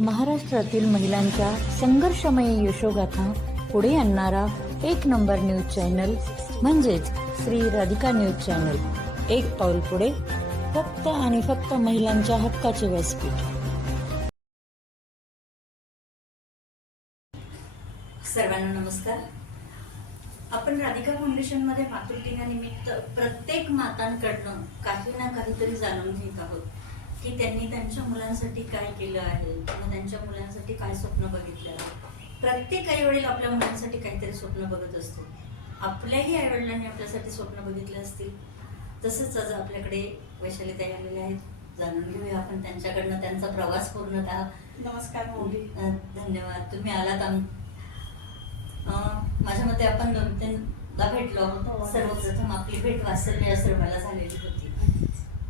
महाराष्ट्रातील महिलांच्या संघर्षमय यशोगाथा पुढे आणणारा एक नंबर न्यूज चॅनल म्हणजेच श्री राधिका न्यूज चॅनल. एक पाऊल पुढे, फक्त आणि फक्त महिलांच्या हक्काचे व्यासपीठ. सर्वांना नमस्कार. आपण राधिका फाउंडेशनमध्ये मातृ दिनानिमित्त प्रत्येक मातांकडनं काही ना काहीतरी जाणून घेत आहोत की त्यांनी त्यांच्या मुलांसाठी काय केलं आहे किंवा त्यांच्या मुलांसाठी काय स्वप्न बघितलं आहे. प्रत्येक आईवडील आपल्या मुलांसाठी काहीतरी स्वप्न बघत असतो. आपल्याही आईवडिलांनी आपल्यासाठी स्वप्न बघितले असतील. तसंच आज आपल्याकडे वैशालीताई आलेल्या आहेत. जाणून घेऊया आपण त्यांच्याकडनं त्यांचा प्रवास पूर्णतः. नमस्कार मौली. धन्यवाद, तुम्ही आलात. माझ्या मते आपण 2-3दा भेटलो आहोत. सर्वप्रथम आपली भेट वात्सल्य आश्रमाला झालेली होती.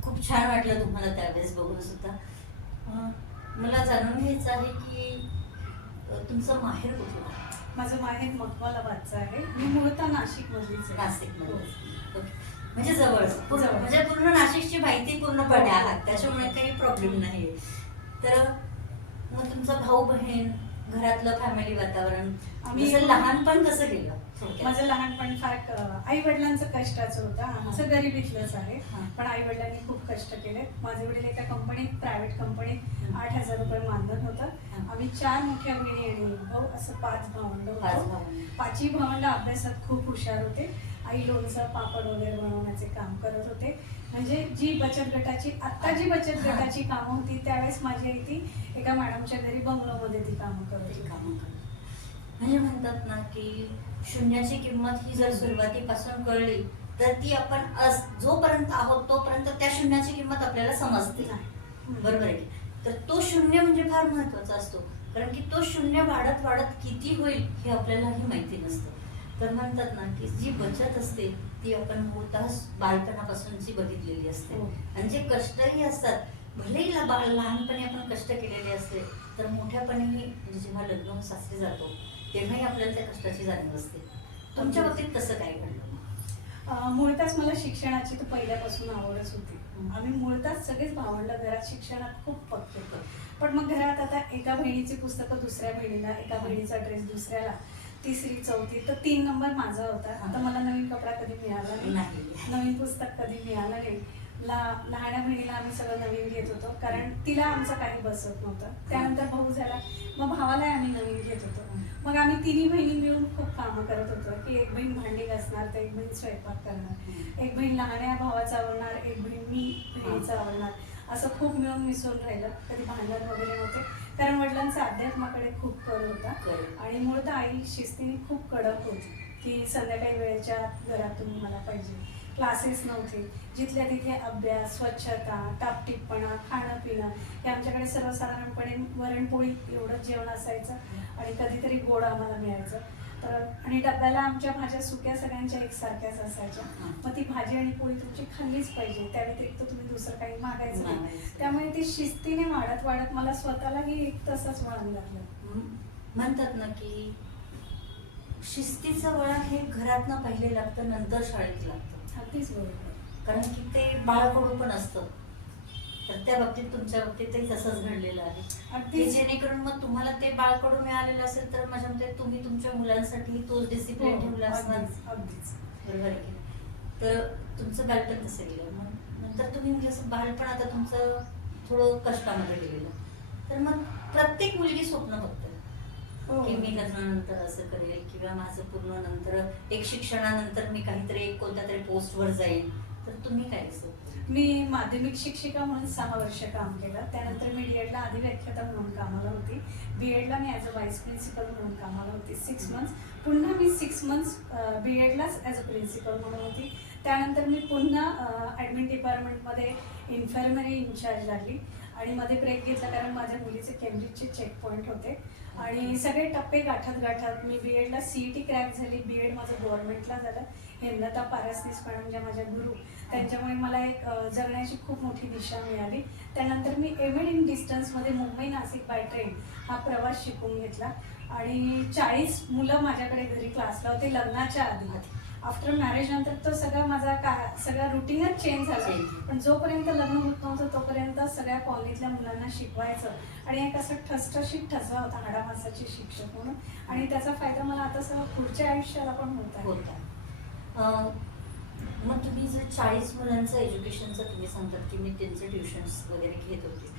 खूप छान वाटलं तुम्हाला त्यावेळेस बघून सुद्धा. मला जाणून घ्यायचं आहे की तुमचं माहेर कुठलं? माझं माहेर मखमालाबादचं आहे. मी मूळतः नाशिक मधलीच आहे. नाशिकमध्ये. म्हणजे जवळच. म्हणजे पूर्ण नाशिकची माहिती पूर्णपणे आहात, त्याच्यामुळे काही प्रॉब्लेम नाही. तर मग तुमचा भाऊ बहीण, घरातलं फॅमिली वातावरण, आम्ही लहानपण कसं गेलं? माझं लहानपण फार आई वडिलांचं कष्टाचं होतं. आमचं गरिबीतलंच आहे, पण आई वडिलांनी खूप कष्ट केले. माझे वडील एका कंपनीत, प्रायव्हेट कंपनीत 8,000 रुपये मानधन होतं. आम्ही 4 मोठ्या बहिणी आणि भाऊ असं 5 भावंड होतो. 5ही भावंड अभ्यासात खूप हुशार होते. आई लोणचं पापड वगैरे बनवण्याचे काम करत होते. म्हणजे जी बचत गटाची, आता जी बचत गटाची कामं होती त्यावेळेस माझी आई ती एका मॅडमच्या घरी बंगलोमध्ये ती कामं करत होती. म्हणजे म्हणतात ना की शून्याची किंमत ही जर सुरुवातीपासून कळली तर ती आपण जोपर्यंत आहोत तोपर्यंत त्या शून्याची किंमत आपल्याला समजते. बरोबर आहे. तर तो शून्य म्हणजे फार महत्वाचा असतो, कारण की तो शून्य वाढत वाढत किती होईल हे आपल्यालाही माहिती नसतं. तर म्हणतात ना की जी बचत असते ती आपण मूळतः बालपणापासूनची बघितलेली असते. आणि जे कष्टही असतात, भलेही लहानपणी आपण कष्ट केलेले असते तर मोठ्यापणीही म्हणजे जेव्हा लग्न होऊन सासरी जातो तेव्हाही आपल्याला त्या कष्टाची जाणीव असते. तुमच्या बाबतीत कसं काय घडलं? मुळातच मला शिक्षणाची तर पहिल्यापासून आवडच होती. आम्ही मुळातच सगळेच भावंड घरात शिक्षणात खूप पक्के होतो. पण मग घरात आता एका बहिणीची पुस्तकं दुसऱ्या बहिणीला, एका बहिणीचा ड्रेस दुसऱ्याला, 3री 4थी तर 3 नंबर माझा होता. आता मला नवीन कपडा कधी मिळाला नाही, नवीन पुस्तक कधी मिळालं नाही. लहान्या बहिणीला आम्ही सगळं नवीन घेत होतो, कारण तिला आमचं काही बसत नव्हतं. त्यानंतर भाऊ झाला, मग भावालाही आम्ही नवीन घेत होतो. मग आम्ही 3ही बहिणी मिळून खूप कामं करत होतो की एक बहीण भांडी घासणार, तर एक बहीण स्वयंपाक करणार, एक बहीण लहान्या भावाचं आवडणार, एक बहीण मी बहिणीचं आवडणार. असं खूप मिळून मिसळून राहिलं. कधी भांडण वगैरे नव्हते, कारण वडिलांचा अध्यात्माकडे खूप कल होता. आणि मुळात आई शिस्तीने खूप कडक होती की संध्याकाळी वेळेच्या घरात तुम्ही मला पाहिजे. क्लासेस नव्हते, जिथल्या तिथे अभ्यास, स्वच्छता, टापटीपणा, खाणं पिणं हे आमच्याकडे सर्वसाधारणपणे वरणपोळी एवढंच जेवण असायचं आणि कधीतरी गोड आम्हाला मिळायचं. आणि डब्याला आमच्या भाज्या सुक्या सगळ्यांच्या एकसारख्याच असायच्या. मग ती भाजी आणि पोळी तुमची खाल्लीच पाहिजे, त्या व्यतिरिक्त तुम्ही दुसरं काही मागायचं नाही. त्यामुळे ती शिस्तीने वाढत वाढत मला स्वतःलाही तसंच वळण लागलं. म्हणतात ना की शिस्तीचं वळण हे घरातनं पहिले लागतं, नंतर शाळेत लागतं. अगदीच बरोबर. कारण की ते बाळकडू पण असतं. तर त्या बाबतीत तुमच्या बाबतीतही तसंच घडलेलं आहे. अगदी जेणेकरून मग तुम्हाला ते बाळकडू मिळालेलं असेल तर माझ्या मते तुम्ही तुमच्या मुलांसाठी तोच डिसिप्लिन ठेवला असणार. अगदीच बरोबर आहे की. तर तुमचं बालपण कसं गेलं? मग नंतर तुम्ही म्हणजे असं बालपण आता तुमचं थोडं कष्टामध्ये गेलेलं, तर मग प्रत्येक मुलगी स्वप्न बघते की मी लग्नानंतर असं करेल किंवा माझं पूर्ण नंतर एक शिक्षणानंतर मी काहीतरी एक कोणत्या तरी पोस्टवर जाईल. तर तुम्ही काय असं? मी माध्यमिक शिक्षिका म्हणून 6 वर्ष काम केलं. त्यानंतर मी डीएडला आधी व्याख्याता म्हणून कामाला होती. बीएडला मी ॲज अ व्हाईस प्रिन्सिपल म्हणून कामाला होती 6 मंथ्स. पुन्हा मी 6 मंथ्स बीएडलाच ॲज अ प्रिन्सिपल म्हणून होती. त्यानंतर मी पुन्हा ॲडमिन डिपार्टमेंटमध्ये इन्फर्मरी इन्चार्ज लागली आणि मध्ये ब्रेक घेतला, कारण माझ्या मुलीचे केम्ब्रिजचे चेक पॉईंट होते आणि सगळे टप्पे गाठत गाठत मी बीएडला CET क्रॅक झाली. बीएड माझं गव्हर्नमेंटला झालं. हेमलता पारसनीस मॅडम ज्या माझ्या गुरु, त्यांच्यामुळे मला एक जगण्याची खूप मोठी दिशा मिळाली. त्यानंतर मी MA इन डिस्टन्समध्ये मुंबई नाशिक बाय ट्रेन हा प्रवास शिकून घेतला आणि 40 मुलं माझ्याकडे घरी क्लासला होते लग्नाच्या आधी. आफ्टर मॅरेज नंतर तो सगळा माझा सगळा रुटीनच चेंज झाला. Change. पण जोपर्यंत लग्न होत नव्हतं तोपर्यंत सगळ्या कॉलेजल्या मुलांना शिकवायचं आणि एक असं ठसठशीत ठसा होता हाडामासाची शिक्षक म्हणून, आणि त्याचा फायदा मला आता सगळं पुढच्या आयुष्याला पण होत आहे. होता. मग तुम्ही जर 40 मुलांचं एज्युकेशनचं तुम्ही सांगतात की मी त्यांचं ट्युशन्स वगैरे घेत होते,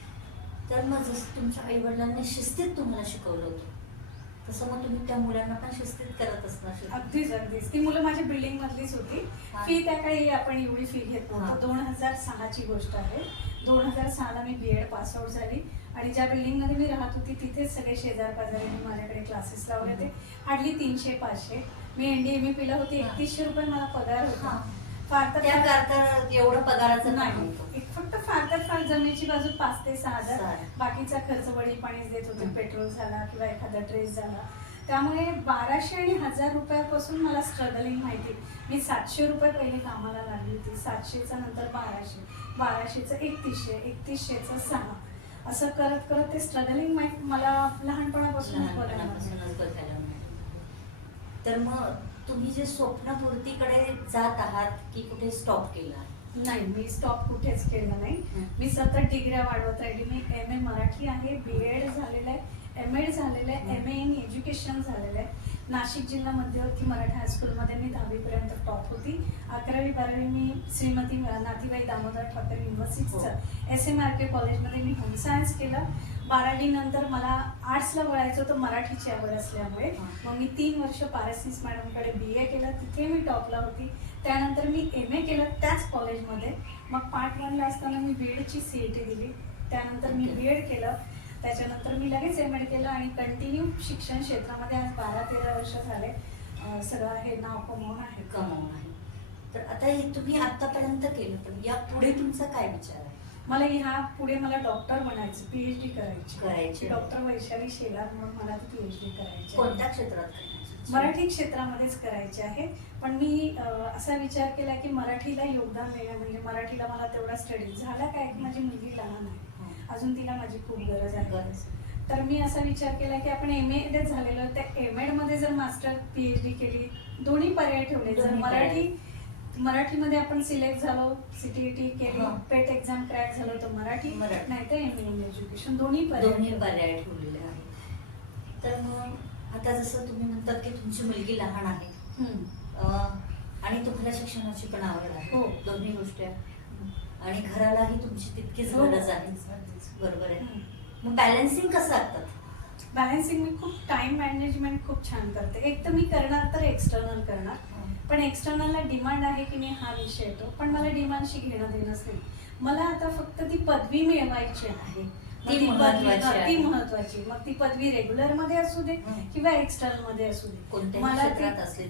तर मग जसं तुमच्या आईवडिलांनी शिस्तीत तुम्हाला शिकवलं होतं तसं मग तुम्ही त्या मुलांना पण शिस्तीत करत असणार. अगदीच अगदीच. ती मुलं माझ्या बिल्डिंग मधलीच होती. हा. फी त्या काळी आपण एवढी फी घेत हा. नव्हतो. 2006ची गोष्ट आहे. 2006ला मी BEd पास आउट झाली आणि ज्या बिल्डिंग मध्ये मी राहत होती तिथेच सगळे शेजार पाजारी माझ्याकडे क्लासेस लावले होते. हार्डली 300-500. मी ND-ME ला होती. 3100 रुपये मला पगार होता. हा. फार तर त्या करता एवढं पगाराचं नाही. नव्हतं. एक फक्त फार तर फार जमिनीची बाजू 5 ते 6,000. 6,000. बाकीचा खर्च वडील पाणीच देत होते. हम्म. पेट्रोल झाला किंवा एखादा ड्रेस झाला. त्यामुळे 1200 आणि 1000 रुपयापासून मला स्ट्रगलिंग माहिती. मी 700 रुपये पहिले कामाला लागली होती. 700चं नंतर 1200, 1200चं 3100, 3100चं 6. असं करत करत ते स्ट्रगलिंग मला लहानपणापासूनच बघायला लागलं. लहानपणापासूनच बघायला मिळालं. तर मग तुम्ही जे स्वप्नपूर्तीकडे जात आहात की कुठे स्टॉप केला? नाही, मी स्टॉप कुठेच केलं नाही. मी सतत डिग्र्या वाढवत राहिली. मी MA मराठी आहे, BEd झालेलं आहे, MAd झालेलं आहे, MA इन एज्युकेशन झालेलं आहे. नाशिक जिल्हा मध्यवर्ती मराठा हायस्कूलमध्ये मी 10वीपर्यंत टॉप होती. 11वी-12वी मी श्रीमती नाथीबाई दामोदर ठाकरे युनिव्हर्सिटीचं SMRK कॉलेजमध्ये मी होम सायन्स केलं. 12वी नंतर मला आर्ट्सला वळायचं होतं मराठीची आवड असल्यामुळे. मग मी 3 वर्ष पारसनीस मॅडमकडे BA केलं. तिथे मी टॉपला होती. त्यानंतर मी MA केलं त्याच कॉलेजमध्ये. मग पार्ट 1ला असताना मी BEdची CET दिली. त्यानंतर मी BEd केलं. त्याच्यानंतर मी लगेच MAd केलं आणि कंटिन्यू शिक्षण क्षेत्रामध्ये आज 12-13 वर्ष झाले सगळं हे नाव कमवून आहे. तर आता हे तुम्ही आतापर्यंत केलं, पण या पुढे तुमचा काय विचार आहे? मला ह्या पुढे मला डॉक्टर बनायचं, PhD करायची. डॉक्टर वैशाली शेलार म्हणून मला ती PhD करायची. कोणत्या क्षेत्रात करायची? मराठी क्षेत्रामध्येच करायचे आहे. पण मी असा विचार केला की मराठीला योगदान देणं म्हणजे मराठीला मला तेवढा स्टडी झाला काय की माझी मुलगी लहान आहे, अजून तिला माझी खूप गरज आहे. तर मी असा विचार केला की आपण MA झालेलो त्या MAd मध्ये जर मास्टर PhD केली, दोन्ही पर्याय ठेवले. जर मराठीमध्ये आपण सिलेक्ट झालो, CTET केली, पेट एक्झाम क्रॅक झालो तर मराठी, नाही तर MA इन एज्युकेशन, दोन्ही पर्याय ठेवलेले आहेत. तर मग आता जसं तुम्ही म्हणतात की तुमची मुलगी लहान आहे आणि तुम्हाला शिक्षणाची पण आवड आहे, दोन्ही गोष्टी आहेत आणि घरालाही तुमची तितकीच गरज आहे, बरोबर आहे. मग बॅलन्सिंग कसं असतात? बॅलन्सिंग मी खूप टाइम मॅनेजमेंट खूप छान करते. एक तर मी करणार तर एक्सटर्नल करणार, पण एक्सटर्नलला डिमांड आहे की मी हा विषय येतो, पण मला डिमांडशी घेणं देणंच नाही. मला आता फक्त ती पदवी मिळवायची आहे, ती महत्वाची. मग ती पदवी रेग्युलर मध्ये असू दे किंवा एक्सटर्नल मध्ये असू दे, मला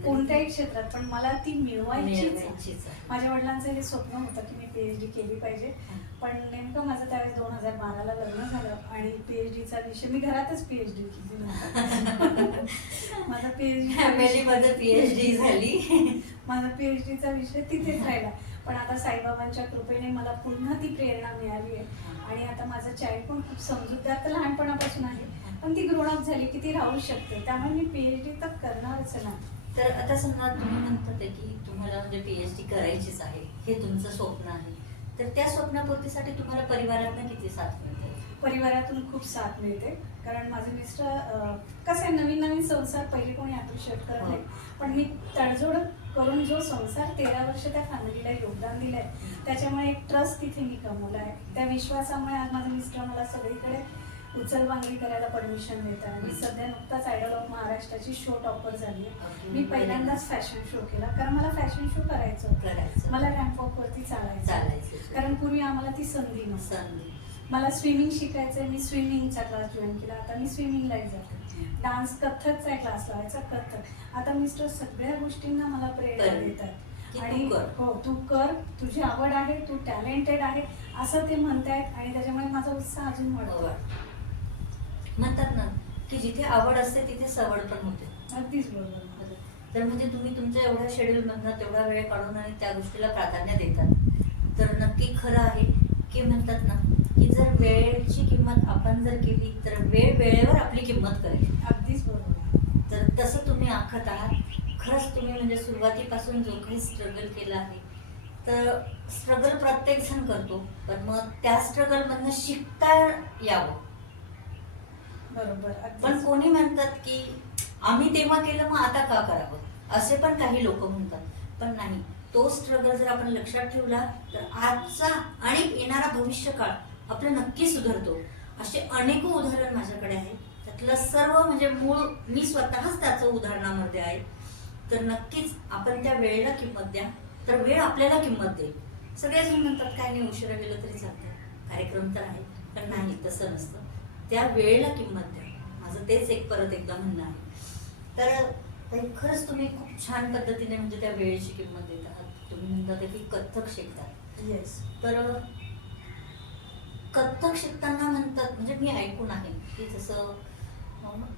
कोणत्याही क्षेत्रात, पण मला ती मिळवायचीच. माझ्या वडिलांचं हे स्वप्न होतं की मी PhD केली पाहिजे, पण नेमकं माझं त्यावेळेस 2012ला लग्न झालं आणि PhDचा विषय मी घरातच PhD केली. माझा PhD झाली, माझा PhDचा विषय तिथेच राहिला. पण आता साईबाबांच्या कृपेने मला पुन्हा ती प्रेरणा मिळाली आहे आणि आता माझं चाइल्ड पण खूप समजूतदार तर लहानपणापासून आहे, पण ती ग्रोन अप झाली की ती राहू शकते, त्यामुळे मी PhD तर करणारच नाही. तर आता समजा तुम्ही म्हणतात की तुम्हाला म्हणजे PhD करायचीच आहे, हे तुमचं स्वप्न आहे, तर त्या स्वप्नापूर्तीसाठी तुम्हाला परिवारातून किती साथ मिळते? परिवारातून खूप साथ मिळते, कारण माझे मिस्टर कसं आहे, नवीन संसार पहिले कोणी अप्रिशिएट करत नाही, पण मी तडजोड करून जो संसार 13 वर्ष त्या फॅमिलीला योगदान दिलंय, त्याच्यामुळे एक ट्रस्ट तिथे मी कमवला आहे. त्या विश्वासामुळे आज माझे मिस्टर मला सगळीकडे उचलबांगडी करायला परमिशन देतात. मी सध्या नुकताच आयडॉल ऑफ महाराष्ट्राची शो टॉपर झाली आहे. मी पहिल्यांदाच फॅशन शो केला, कारण मला फॅशन शो करायचं होतं, मला रॅम्प वॉक वरती चालायचं, कारण पूर्वी आम्हाला ती संधी नव्हती. मला स्विमिंग शिकायचंय, मी स्विमिंगचा क्लास जॉईन केला, आता मी स्विमिंगलाही जाते. डान्स कथ्थकचा क्लास लावायचा, कथ्थक. आता मिस्टर सगळ्या गोष्टींना मला प्रेरणा देतात आणि हो, तू कर, तुझी आवड आहे, तू टॅलेंटेड आहे असं ते म्हणतायत आणि त्याच्यामुळे माझा उत्साह अजून वाढतो. म्हणतात ना की जिथे आवड असते तिथे सवड पण होते. अगदीच बरोबर. तर म्हणजे तुम्ही तुमच्या एवढ्या शेड्यूल मधनं तेवढा वेळ काढून आणि त्या गोष्टीला प्राधान्य देतात, तर नक्की खरं आहे की म्हणतात ना की जर वेळेची किंमत आपण जर केली तर वेळ वेळेवर आपली किंमत करेल. अगदीच बरोबर. तर तसं तुम्ही आखत आहात. खरंच तुम्ही म्हणजे सुरुवातीपासून जो काही स्ट्रगल केला आहे, तर स्ट्रगल प्रत्येक जण करतो, पण मग त्या स्ट्रगल मधनं शिकता यावं. बरोबर. पण अगदीच. कोणी म्हणतात की आम्ही तेव्हा केलं मग आता का करावं, असे पण काही लोक म्हणतात. पण नाही, तो स्ट्रगल जर आपण लक्षात ठेवला तर आजचा आणि येणारा भविष्यकाळ आपलं नक्की सुधारतो. असे अनेक उदाहरण माझ्याकडे आहे. त्यातलं सर्व म्हणजे मूळ मी स्वतःच त्याचं उदाहरणामध्ये आहे. तर नक्कीच आपण त्या वेळेला किंमत द्या, तर वेळ आपल्याला किंमत देईल. सगळेजण म्हणतात काय नाही, उशिरा गेलं तरी चालतं, कार्यक्रम तर आहे. पण नाही, तसं नसतं. त्या वेळेला किंमत द्या, माझं तेच एक परत एकदा म्हणणं आहे. तर ताई, खरंच तुम्ही खूप छान पद्धतीने म्हणजे त्या वेळेची किंमत देत आहात. तुम्ही म्हणतात की कथ्थक शिकतात. येस. तर कथ्थक शिकताना म्हणतात, म्हणजे मी ऐकून आहे की जसं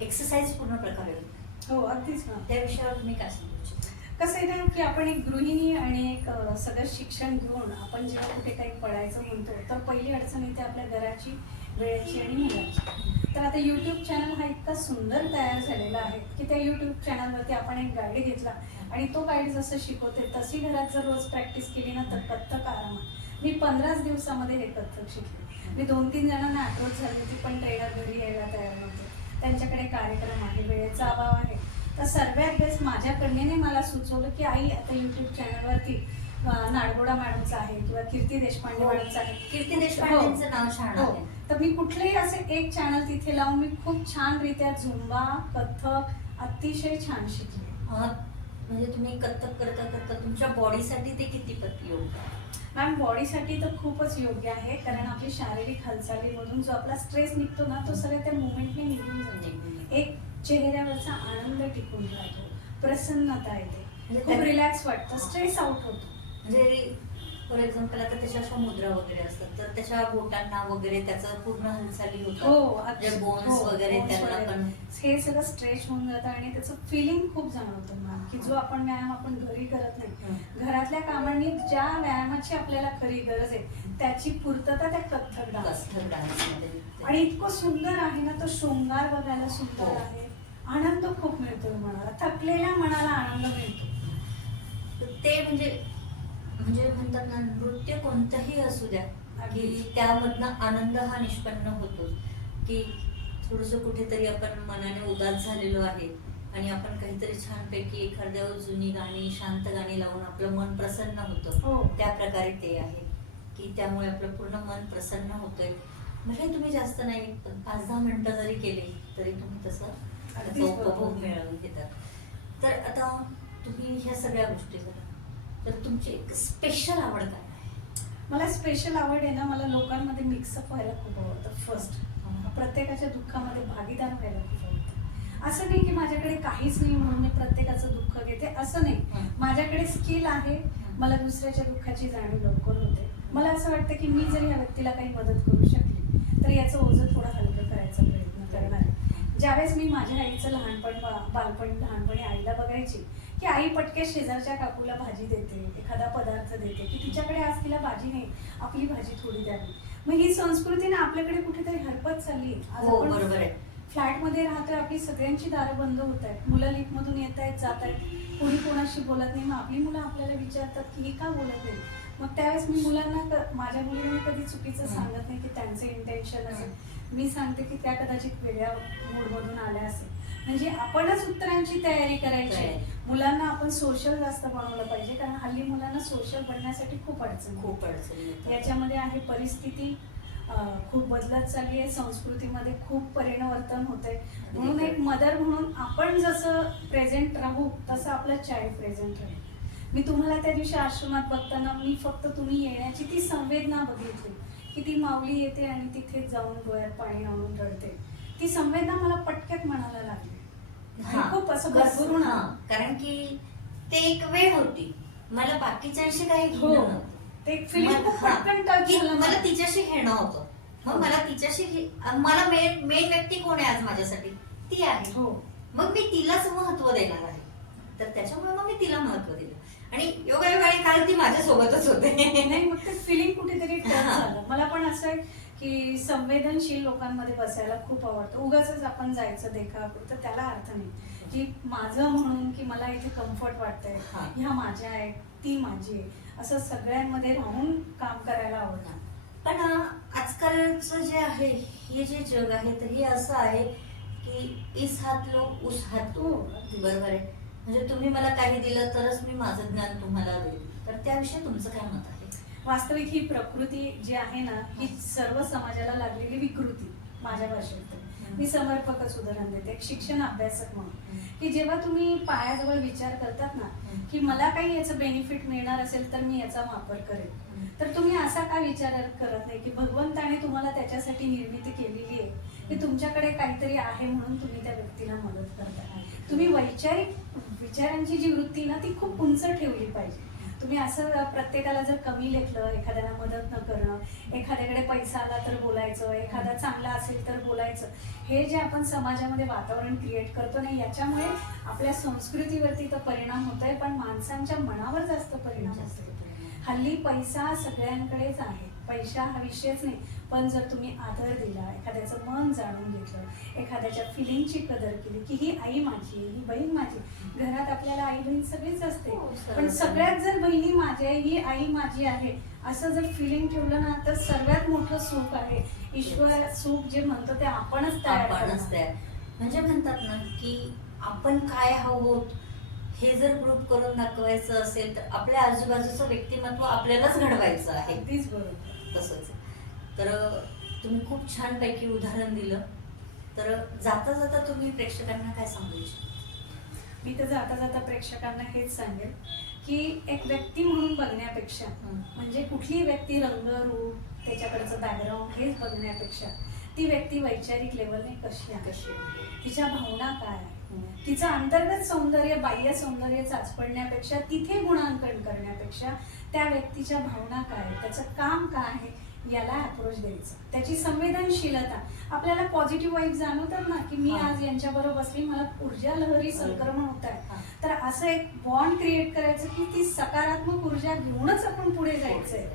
एक्सरसाइज पूर्ण प्रकारे होते. हो, अगदीच ना. त्या विषयावर तुम्ही काय सांगू इच्छिता? कसं आहे ना की आपण एक गृहिणी आणि एक सगळं शिक्षण घेऊन आपण जेव्हा कुठे काही पडायचं म्हणतो, तर पहिली अडचण येते आपल्या घराची, वेळेची आणि मुलाची. तर आता यूट्यूब चॅनल हा इतका सुंदर तयार झालेला आहे की त्या यूट्यूब चॅनलवरती आपण एक गाईड घेतला आणि तो गाईड जसं शिकवते तशी घरात जर रोज प्रॅक्टिस केली ना, तर कथ्थक आरामात. मी 15 दिवसामध्ये हे कथ्थक शिकले. मी 2-3 जणांना अप्रोच झाली होती, पण ट्रेनर घरी यायला तयार नव्हते. त्यांच्याकडे कार्यक्रम आहे, वेळेचा अभाव आहे. तर सर्वात बेस्ट माझ्या कन्येने मला सुचवलं की आई, आता यूट्यूब चॅनलवरती नाडगोडा मॅडमचं आहे किंवा कीर्ती देशपांडे मॅडमचं आहे. कीर्ती देशपांडेंचं नाव छान हो. आहे. तर मी कुठलेही असे एक चॅनल तिथे लावून मी खूप छानरित्या झुंबा, कथ्थक अतिशय छान शिकले. म्हणजे तुम्ही कथ्थक करता करता तुमच्या बॉडीसाठी ते कितीपत योग्य आहे? मॅम, बॉडीसाठी तर खूपच योग्य आहे, कारण आपली शारीरिक हालचालीमधून जो आपला स्ट्रेस निघतो ना, तो सगळं त्या मुवमेंटने निघून जातो. एक चेहऱ्यावरचा आनंद टिकून राहतो, प्रसन्नता येते, खूप रिलॅक्स वाटतं, स्ट्रेस आउट होतो. म्हणजे फॉर एक्झाम्पल आता त्याच्या अशा मुद्रा वगैरे असतात, तर त्याच्या बोटांना वगैरे त्याचं पूर्ण हालचाली हो, होतात, जे बोन्स वगैरे त्यांना पण हे सगळं स्ट्रेच होऊन जातं आणि त्याचं फिलिंग खूप जाणवतं मॅम, की जो आपण व्यायाम आपण घरी करत नाही, घरातल्या कामांनी ज्या व्यायामाची आपल्याला खरी गरज आहे त्याची पूर्तता त्या कथ्थक डान्समध्ये. आणि इतकं सुंदर आहे ना, तो शृंगार बघायला सुंदर हो. आहे, आनंद खूप मिळतो मनाला, थकलेल्या मनाला आनंद मिळतो. तर ते म्हणजे म्हणतात ना, नृत्य कोणतंही असू द्या की त्यामधनं आनंद हा निष्पन्न होतो. की थोडंसं कुठेतरी आपण मनाने उदास झालेलो आहे आणि आपण काहीतरी छानपैकी एखाद्या जुनी गाणी, शांत गाणी लावून आपलं मन प्रसन्न होतं. हो. त्या प्रकारे ते आहे की त्यामुळे आपलं पूर्ण मन प्रसन्न होतंय. म्हणजे तुम्ही जास्त नाही, 5-10 मिनिटं जरी केले तरी तुम्ही तसं त्याचा उपभोग मिळवून घेतात. तर आता तुम्ही ह्या सगळ्या गोष्टी करा, तर तुमची एक स्पेशल आवड काय आहे? मला स्पेशल आवड आहे ना, मला लोकांमध्ये मिक्सअप व्हायला खूप आवडतं. फर्स्ट, प्रत्येकाच्या दुःखामध्ये भागीदार व्हायला खूप आवडतं. असं नाही की माझ्याकडे काहीच नाही म्हणून मी प्रत्येकाचं दुःख घेते, असं नाही. माझ्याकडे स्किल आहे, मला दुसऱ्याच्या दुःखाची जाणीव लवकर होते. मला असं वाटतं की मी जर या व्यक्तीला काही मदत करू शकली तर याचं ओझं थोडं हलकं करायचा प्रयत्न करणार आहे. ज्यावेळेस मी माझ्या आईचं लहानपणी आईला बघायची की आई पटके शेजारच्या काकूला भाजी देते, एखादा पदार्थ देते, की तिच्याकडे आज तिला भाजी नाही, आपली भाजी थोडी द्यावी. मग ही संस्कृती ना आपल्याकडे कुठेतरी हरपत चालली. आज हो, आपण बरोबर आहे. फ्लॅटमध्ये राहतोय, आपली सगळ्यांची दारं बंद होत आहेत, मुलं लिफ्टमधून येत आहेत, जात आहेत, कोणी कोणाशी बोलत नाही. मग आपली मुलं आपल्याला विचारतात की ही का बोलत नाही. मग त्यावेळेस मी मुलांना, माझ्या मुलींना कधी चुकीचं सांगत नाही की त्यांचं इंटेन्शन असेल. मी सांगते की त्या कदाचित वेगळ्या मूडमधून आल्या असेल. म्हणजे आपणच उत्तरांची तयारी करायची. मुलांना आपण सोशल जास्त बनवलं पाहिजे, कारण हल्ली मुलांना सोशल बनण्यासाठी खूप अडचण. याच्यामध्ये आहे परिस्थिती खूप बदलत चालली आहे, संस्कृतीमध्ये खूप परिवर्तन होतंय. म्हणून एक मदर म्हणून आपण जसं प्रेझेंट राहू तसं आपलं चाइल्ड प्रेझेंट राहील. मी तुम्हाला त्या दिवशी आश्रमात बघताना मी फक्त तुम्ही येण्याची ती संवेदना बघितली की ती माऊली येते आणि तिथे जाऊन डोळ्यात पाणी आणून रडते. ती संवेदना मला पटक्यात मनाला लागली. खूप असं भरभरून, कारण की ते एक वेळ होती, मला बाकीच्यांशी काही घेणं नव्हतं. ते एक फिलिंग खूप पटकन टच झालं. मला तिच्याशी घेणं होतं. मग मला तिच्याशी मला मेन व्यक्ती कोण आहे आज माझ्यासाठी, ती आहे. मग मी तिलाच महत्व देणार आहे. तर त्याच्यामुळे मग मी तिला महत्व दिलं आणि योगायोगाने काल ती माझ्यासोबतच होते. नाही, मग ते फिलिंग कुठेतरी टच झालं. मला पण असं आहे की संवेदनशील लोकांमध्ये बसायला खूप आवडतं. उगाच आपण जायचं देखापुरतं त्याला अर्थ नाही. की माझं म्हणून की मला इथे कम्फर्ट वाटतंय, हा. ह्या माझ्या आहेत, ती माझी आहे, असं सगळ्यांमध्ये राहून काम करायला आवडतं. पण आजकालचं जे आहे, हे जे जग आहे तर हे असं आहे की इस हात लो उस हात दो. बरोबर आहे. म्हणजे तुम्ही मला काही दिलं तरच मी माझं ज्ञान तुम्हाला देईल. तर त्याविषयी तुमचं काय मत आहे? वास्तविक ही प्रकृती जी आहे ना, ही सर्व समाजाला लागलेली विकृती माझ्या भाषेत. मी समर्पकच उदाहरण देते, एक शिक्षण अभ्यासक म्हणून, की जेव्हा तुम्ही पायाजवळ विचार करतात ना की मला काही याचं बेनिफिट मिळणार असेल तर मी याचा वापर करेन, तर तुम्ही असा का विचार करत नाही की भगवंताने तुम्हाला त्याच्यासाठी निर्मिती केलेली आहे की तुमच्याकडे काहीतरी आहे म्हणून तुम्ही त्या व्यक्तीला मदत करता. तुम्ही वैचारिक विचारांची जी वृत्ती ना ती खूप उंच ठेवली पाहिजे. तुम्ही असं प्रत्येकाला जर कमी लेखलं, एखाद्याला मदत न करणं, एखाद्याकडे पैसा आला तर बोलायचं, एखादा चांगला असेल तर बोलायचं, हे जे आपण समाजामध्ये वातावरण क्रिएट करतो ना, याच्यामुळे आपल्या संस्कृतीवरती तर परिणाम होत आहे, पण माणसांच्या मनावर जास्त परिणाम होतोय. हल्ली पैसा सगळ्यांकडेच आहे, पैसा हा विषयच नाही, पण जर तुम्ही आदर दिला, एखाद्याचं मन जाणून घेतलं, एखाद्याच्या फिलिंगची कदर केली की ही आई माझी, ही बहीण माझी. घरात आपल्याला आई बहीण सगळीच असते, पण सगळ्यात जर बहिणी माझी आहे, ही आई माझी आहे, असं जर फिलिंग ठेवलं ना तर सर्वात मोठं सुख आहे. ईश्वर सुख जे म्हणतो ते आपणच तयार म्हणजे म्हणतात ना की आपण काय आहोत हे जर प्रूव्ह करून दाखवायचं असेल तर आपल्या आजूबाजूचं व्यक्तिमत्व आपल्यालाच घडवायचं आहे. अगदीच बरोबर. तसंच. तर तुम्ही खूप छानपैकी उदाहरण दिलं. तर जाता जाता तुम्ही प्रेक्षकांना काय सांगू इच्छिता? मी तर जाता जाता प्रेक्षकांना हेच सांगेल की एक व्यक्ती म्हणून बघण्यापेक्षा, म्हणजे कुठली व्यक्ती रंग रूप त्याच्याकडचं बॅकग्राऊंड हेच बघण्यापेक्षा ती व्यक्ती वैचारिक लेवलने कशी आहे, तिच्या भावना काय आहे, तिचं अंतर्गत सौंदर्य बाह्य सौंदर्य चाचपडण्यापेक्षा, तिथे गुणांकन करण्यापेक्षा त्या व्यक्तीच्या भावना काय, त्याचं काम काय आहे याला अप्रोच द्यायचं. त्याची संवेदनशीलता, आपल्याला पॉझिटिव्ह वाईब जाणवतात ना की मी आज यांच्याबरोबर बसली, मला ऊर्जा लहरी संक्रमण होत आहे, तर असं एक बॉन्ड क्रिएट करायचं की ती सकारात्मक ऊर्जा घेऊनच आपण पुढे जायचंय.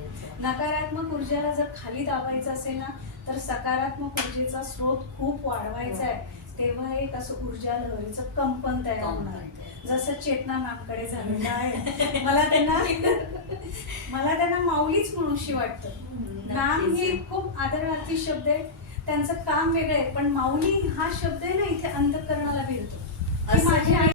नकारात्मक ऊर्जाला जर खाली दाबायचं असेल ना तर सकारात्मक ऊर्जेचा स्रोत खूप वाढवायचा आहे, तेव्हा एक असं ऊर्जा लहरीचं कंपन तयार होणार आहे. जसं चेतना मॅमकडे झालेलं आहे. मला त्यांना माऊलीच म्हणूशी वाटतं. मॅम ही खूप आदरार्थी शब्द आहे, त्यांचं काम वेगळं आहे, पण माऊली हा शब्द आहे ना इथे अंतःकरणाला भिडतो. माझी आई